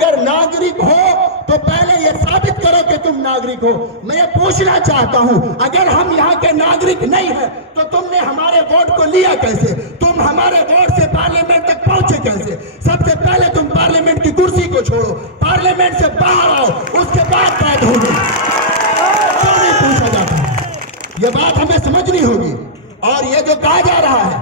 अगर नागरिक हो तो पहले ये साबित करो कि तुम नागरिक हो। मैं ये पूछना चाहता हूं, अगर हम यहाँ के नागरिक नहीं है तो तुमने हमारे वोट को लिया कैसे? तुम हमारे वोट से पार्लियामेंट तक पहुंचे कैसे? सबसे पहले तुम पार्लियामेंट की कुर्सी को छोड़ो, पार्लियामेंट से बाहर आओ, उसके बाद बात होगी। क्यों नहीं पूछा जाता? ये बात हमें समझनी होगी। और ये जो कहा जा रहा है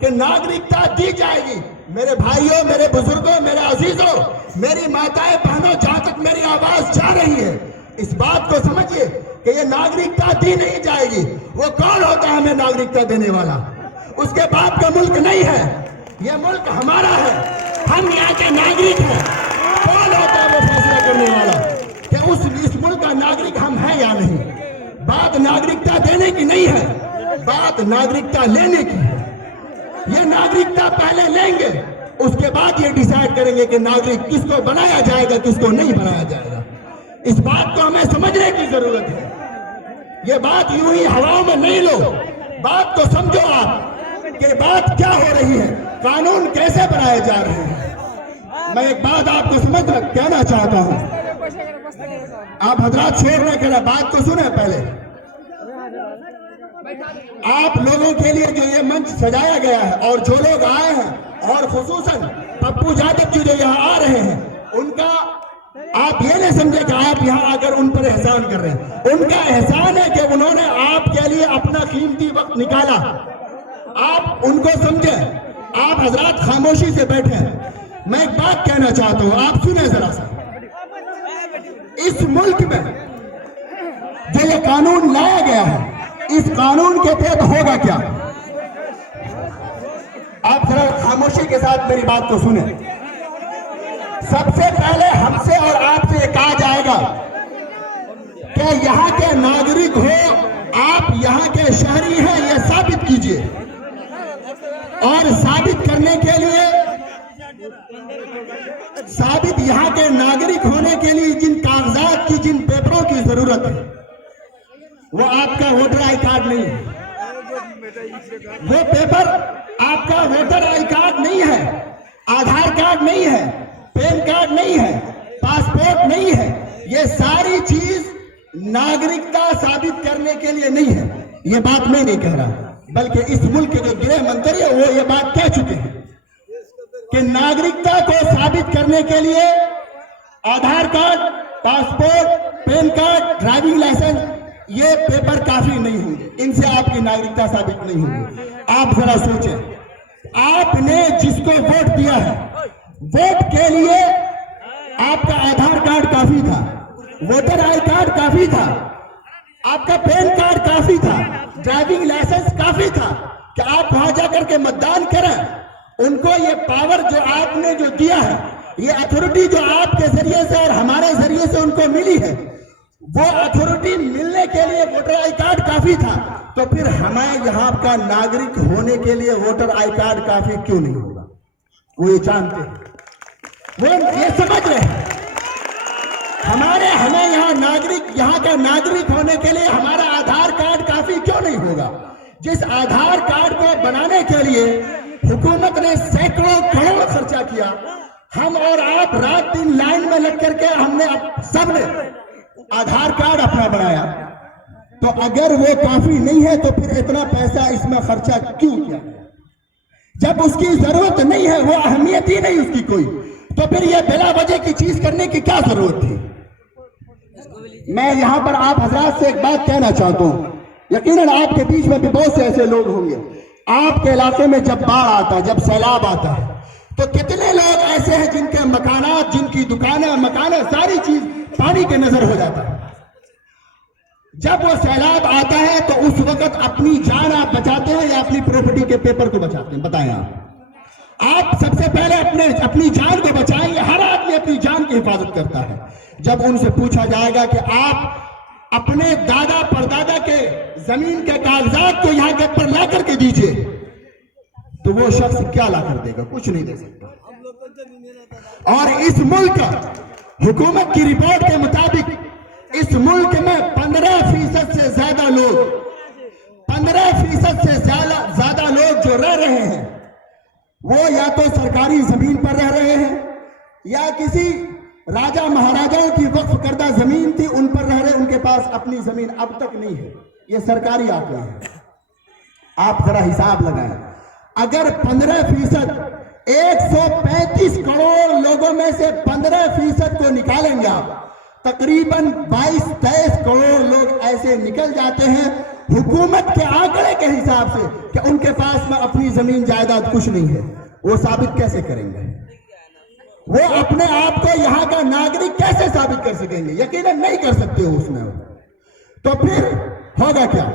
कि नागरिकता दी जाएगी, मेरे भाइयों, मेरे बुजुर्गों, मेरे अजीजों, मेरी माताएं बहनों, जहां तक मेरी आवाज जा रही है, इस बात को समझिए कि ये नागरिकता दी नहीं जाएगी। वो कौन होता है हमें नागरिकता देने वाला? उसके बाप का मुल्क नहीं है, ये मुल्क हमारा है, हम यहाँ के नागरिक हैं। कौन होता है वो फैसला करने वाला कि इस मुल्क का नागरिक हम हैं या नहीं? बात नागरिकता देने की नहीं है, बात नागरिकता लेने की है। ये नागरिकता पहले लेंगे, उसके बाद ये डिसाइड करेंगे कि नागरिक किसको बनाया जाएगा, किसको नहीं बनाया जाएगा। इस बात को हमें समझने की जरूरत है। ये बात यूं ही हवाओं में नहीं लो, बात को समझो आप कि बात क्या हो रही है, कानून कैसे बनाए जा रहे हैं। मैं एक बात आपको समझ कहना चाहता हूं, आप हजरात शोर न करें, बात को सुने पहले। आप लोगों के लिए जो ये मंच सजाया गया है और जो लोग आए हैं, और खुसूसन पप्पू यादव जी जो यहाँ आ रहे हैं, उनका आप ये नहीं समझे कि आप यहाँ आकर उन पर एहसान कर रहे हैं। उनका एहसान है कि उन्होंने आपके लिए अपना कीमती वक्त निकाला। आप उनको समझे, आप हजरात खामोशी से बैठे हैं। मैं एक बात कहना चाहता हूँ, आप सुने जरा सा। इस मुल्क में जो ये कानून लाया गया है, इस कानून के तहत होगा क्या? आप जरा खामोशी के साथ मेरी बात को सुने। सबसे पहले हमसे और आपसे कहा जाएगा कि यहाँ के नागरिक हो, आप यहाँ के शहरी हैं, यह साबित कीजिए। और साबित करने के लिए, साबित यहाँ के नागरिक होने के लिए जिन कागजात की, जिन पेपरों की जरूरत है, वो आपका वोटर आई कार्ड नहीं है। वो पेपर आपका वोटर आई कार्ड नहीं है, आधार कार्ड नहीं है, पैन कार्ड नहीं है, पासपोर्ट नहीं है। ये सारी चीज नागरिकता साबित करने के लिए नहीं है। ये बात मैं नहीं कह रहा, बल्कि इस मुल्क के जो गृह मंत्री है वो ये बात कह चुके हैं कि नागरिकता को साबित करने के लिए Aadhaar card, passport, PAN card, driving licence, ये पेपर काफी नहीं होंगे, इनसे आपकी नागरिकता साबित नहीं होगी। आप जरा सोचें, आपने जिसको वोट दिया है, वोट के लिए आपका आधार कार्ड काफी था, वोटर आई कार्ड काफी था, आपका पैन कार्ड काफी था, ड्राइविंग लाइसेंस काफी था कि आप वहां जाकर के मतदान करें। उनको ये पावर जो आपने जो दिया है, ये अथॉरिटी जो आपके जरिए से और हमारे जरिए से उनको मिली है, वो अथॉरिटी मिलने के लिए वोटर आई कार्ड काफी था। तो फिर हमें यहाँ का नागरिक होने के लिए वोटर आई कार्ड काफी क्यों नहीं होगा? वो ये जानते हैं, वो ये समझ रहे हैं। हमें यहाँ नागरिक, यहाँ का नागरिक होने के लिए हमारा आधार कार्ड काफी क्यों नहीं होगा? जिस आधार कार्ड को बनाने के लिए हुकूमत ने सैकड़ों करोड़ खर्चा किया, हम और आप रात दिन लाइन में लग करके हमने सबने आधार कार्ड अपना बनाया। तो अगर वो काफी नहीं है तो फिर इतना पैसा इसमें खर्चा क्यों किया? जब उसकी जरूरत नहीं है, वो अहमियत ही नहीं उसकी कोई, तो फिर ये बिला वजह की चीज करने की क्या जरूरत थी? मैं यहां पर आप हजरात से एक बात कहना चाहता हूं, यकीनन आपके बीच में भी बहुत से ऐसे लोग होंगे, आपके इलाके में जब बाढ़ आता है, जब सैलाब आता है, तो कितने लोग ऐसे हैं जिनके मकानात, जिनकी दुकानें, मकानें, सारी चीज पानी के नजर हो जाता है। जब वो सैलाब आता है तो उस वक्त अपनी जान आप बचाते हैं या अपनी प्रॉपर्टी के पेपर को बचाते हैं? बताएं आप सबसे पहले अपनी जान को बचाएंगे। हर आदमी अपनी जान की हिफाजत करता है। जब उनसे पूछा जाएगा कि आप अपने दादा परदादा के जमीन के कागजात को यहां पर ला करके दीजिए, तो वो शख्स क्या ला कर देगा? कुछ नहीं दे सकता। और इस मुल्क हुकूमत की रिपोर्ट के मुताबिक इस मुल्क में 15% से ज्यादा लोग, 15% से ज्यादा लोग जो रह रहे हैं, वो या तो सरकारी जमीन पर रह रहे हैं या किसी राजा महाराजाओं की वक्फ करदा जमीन थी, उन पर रह रहे, उनके पास अपनी जमीन अब तक नहीं है। ये सरकारी आंकड़े हैं, आप जरा हिसाब लगाएं। अगर 15% 135 करोड़ लोगों में से 15% को निकालेंगे आप, तकरीबन 22-23 करोड़ लोग ऐसे निकल जाते हैं हुकूमत के आंकड़े के हिसाब से कि उनके पास में अपनी जमीन जायदाद कुछ नहीं है। वो साबित कैसे करेंगे? वो अपने आप को यहां का नागरिक कैसे साबित कर सकेंगे? यकीनन नहीं कर सकते हो उसमें। तो फिर होगा क्या?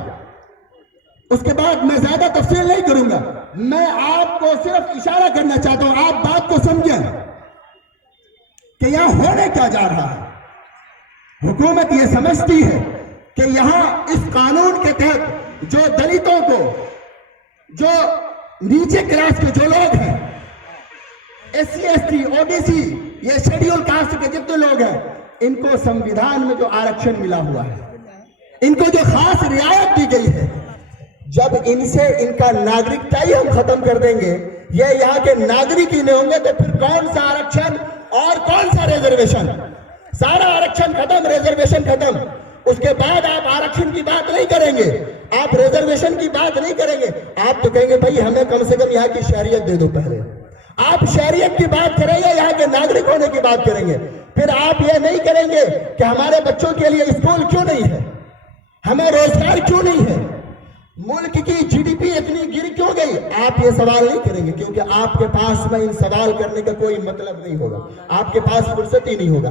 उसके बाद मैं ज्यादा तफसील नहीं करूंगा, मैं आपको सिर्फ इशारा करना चाहता हूं, आप बात को समझें कि यहां होने क्या जा रहा है। हुकूमत ये समझती है कि यहां इस कानून के तहत जो दलितों को, जो नीचे क्लास के जो लोग हैं, SC ST OBC, ये शेड्यूल कास्ट के जितने लोग हैं, इनको संविधान में जो आरक्षण मिला हुआ है, इनको जो खास रियायत दी गई है, जब इनसे इनका नागरिकता ही हम खत्म कर देंगे, ये यहाँ के नागरिक ही नहीं होंगे, तो फिर कौन सा आरक्षण और कौन सा रिजर्वेशन? सारा आरक्षण खत्म, रिजर्वेशन खत्म। उसके बाद आप आरक्षण की बात नहीं करेंगे, आप रिजर्वेशन की बात नहीं करेंगे, आप तो कहेंगे भाई हमें कम से कम यहाँ की शहरियत दे दो। पहले आप शहरियत की बात करेंगे, यहाँ के नागरिक होने की बात करेंगे, फिर आप ये नहीं करेंगे कि हमारे बच्चों के लिए स्कूल क्यों नहीं है, हमें रोजगार क्यों नहीं है, मुल्क की GDP इतनी गिर क्यों गई। आप ये सवाल नहीं करेंगे, क्योंकि आपके पास में इन सवाल करने का कोई मतलब नहीं होगा, आपके पास फुर्सत ही नहीं होगा,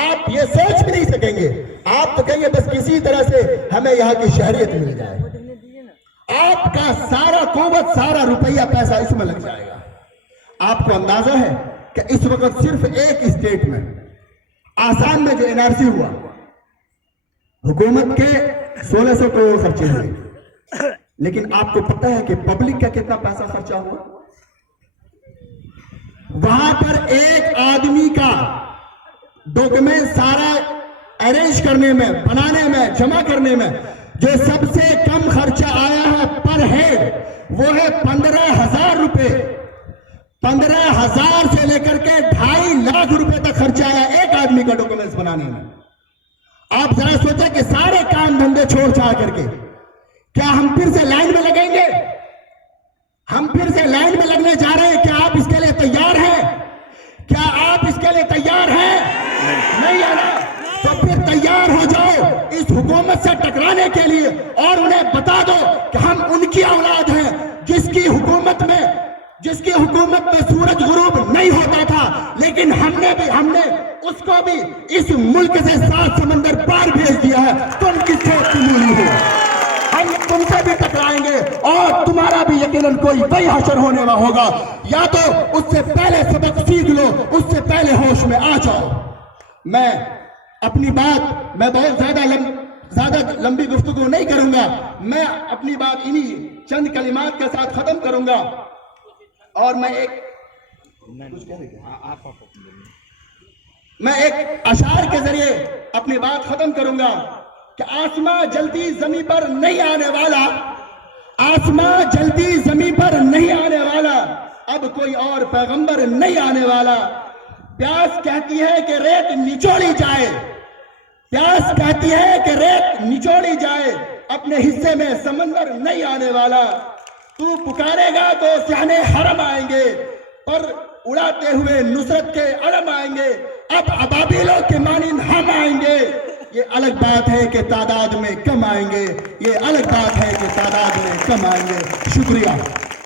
आप ये सोच भी नहीं सकेंगे। आप तो कहेंगे बस किसी तरह से हमें यहाँ की शहरियत मिल जाए। आपका सारा कुव्वत, सारा रुपया पैसा इसमें लग जाएगा। आपको अंदाजा है कि इस वक्त सिर्फ एक स्टेट में, आसाम में जो NRC हुआ, हुकूमत के 1600 करोड़ खर्चे हुए, लेकिन आपको पता है कि पब्लिक का कितना पैसा खर्चा हुआ? वहां पर एक आदमी का डॉक्यूमेंट सारा अरेंज करने में, बनाने में, जमा करने में जो सबसे कम खर्चा आया है पर हेड, वो है 15,000 रुपए। 15,000 से लेकर के 2.5 लाख रुपए तक खर्चा आया एक आदमी का डॉक्यूमेंट्स बनाने में। आप जरा सोचें कि सारे काम धंधे छोड़ छाड़ करके क्या हम फिर से लाइन में लगेंगे? हम फिर से लाइन में लगने जा रहे हैं। क्या आप इसके लिए तैयार हैं? क्या आप इसके लिए तैयार हैं? नहीं है ना? तो फिर तैयार हो जाओ इस हुकूमत से टकराने के लिए और उन्हें बता दो कि हम उनकी औलाद हैं जिसकी हुकूमत में सूरज गुरूब नहीं होता था, लेकिन हमने उसको भी इस मुल्क से 7 समंदर पार भेज दिया है। तुम किससे मूली हो? हम तुमसे भी टकराएंगे और तुम्हारा भी यकीनन कोई वही हशर होने वाला होगा। या तो उससे पहले सबक सीख लो, उससे पहले होश में आ जाओ। मैं अपनी बात बहुत ज्यादा लंबी गुफ्तगू नहीं करूंगा। मैं अपनी बात इन्हीं चंद कलिमात के साथ खत्म करूंगा और मैं एक अशार के जरिए अपनी बात खत्म करूंगा कि आसमां जल्दी जमीन पर नहीं आने वाला, आसमां जल्दी जमीन पर नहीं आने वाला, अब कोई और पैगंबर नहीं आने वाला। प्यास कहती है कि रेत निचोड़ी जाए, प्यास कहती है कि रेत निचोड़ी जाए, अपने हिस्से में समंदर नहीं आने वाला। तू पुकारेगा तो सियाने हरम आएंगे, पर उड़ाते हुए नुसरत के अलम आएंगे। अब अबाबिलों के मानिंद हम आएंगे। ये अलग बात है कि तादाद में कम आएंगे, ये अलग बात है कि तादाद में कम आएंगे। शुक्रिया।